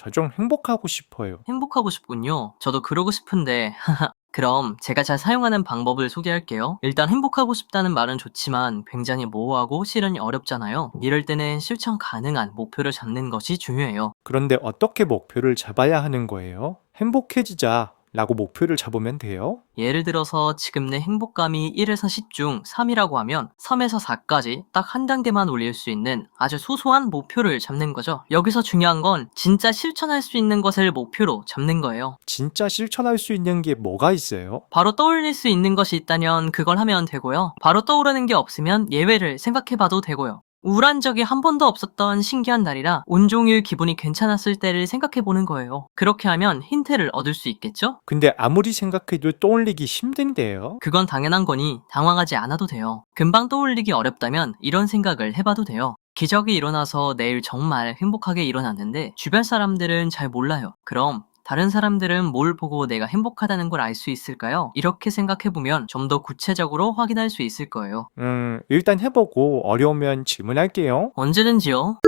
저 좀 행복하고 싶어요. 행복하고 싶군요. 저도 그러고 싶은데, 그럼 제가 잘 사용하는 방법을 소개할게요. 일단 행복하고 싶다는 말은 좋지만 굉장히 모호하고 실현이 어렵잖아요. 이럴 때는 실천 가능한 목표를 잡는 것이 중요해요. 그런데 어떻게 목표를 잡아야 하는 거예요? 행복해지자 라고 목표를 잡으면 돼요? 예를 들어서 지금 내 행복감이 1에서 10 중 3이라고 하면 3에서 4까지 딱 한 단계만 올릴 수 있는 아주 소소한 목표를 잡는 거죠. 여기서 중요한 건 진짜 실천할 수 있는 것을 목표로 잡는 거예요. 진짜 실천할 수 있는 게 뭐가 있어요? 바로 떠올릴 수 있는 것이 있다면 그걸 하면 되고요. 바로 떠오르는 게 없으면 예외를 생각해 봐도 되고요. 우울한 적이 한 번도 없었던 신기한 날이라 온종일 기분이 괜찮았을 때를 생각해 보는 거예요. 그렇게 하면 힌트를 얻을 수 있겠죠? 근데 아무리 생각해도 떠올리기 힘든데요? 그건 당연한 거니 당황하지 않아도 돼요. 금방 떠올리기 어렵다면 이런 생각을 해봐도 돼요. 기적이 일어나서 내일 정말 행복하게 일어났는데 주변 사람들은 잘 몰라요. 그럼 다른 사람들은 뭘 보고 내가 행복하다는 걸 알 수 있을까요? 이렇게 생각해보면 좀 더 구체적으로 확인할 수 있을 거예요. 음, 일단 해보고 어려우면 질문할게요. 언제든지요.